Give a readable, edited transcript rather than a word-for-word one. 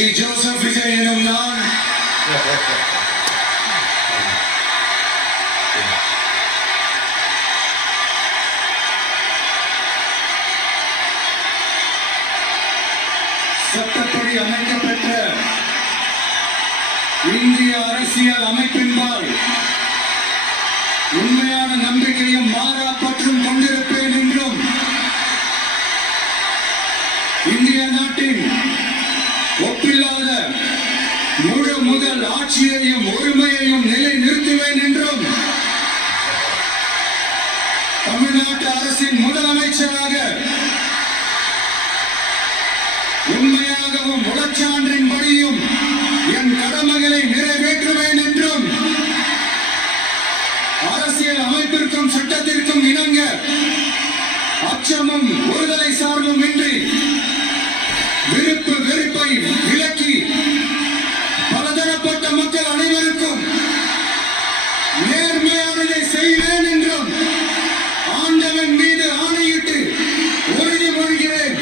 Sri Joseph Vijay எனும் நான் சட்டப்படி அமைக்கப்பெற்ற இந்திய அரசியல் அமைப்பின்பால் உண்மையான நம்பிக்கையும் மாறா பற்றும் கொண்டிருப்பேன் என்றும் இந்திய நாட்டின் ஒப்பில்லாத முழு முதல் ஆட்சியையும் உரிமையையும் நிலை நிறுத்துவேன் என்றும் தமிழ்நாட்டு அரசின் முதலமைச்சராக உண்மையாகவும் உளச்சான்றின்படியும் என் கடமைகளை நிறைவேற்றுவேன் என்றும் அரசியல் அமைப்பிற்கும் சட்டத்திற்கும் இணங்க அச்சமும் ஒருதலை சார்பும் இன்றி விருப்பு வெறுப்பை விலக்கி பலதரப்பட்ட மக்கள் அனைவருக்கும் நேர்மையானதை செய்வேன் என்றும் ஆண்டவன் மீது ஆணையிட்டு உறுதிமொழிகிறேன்.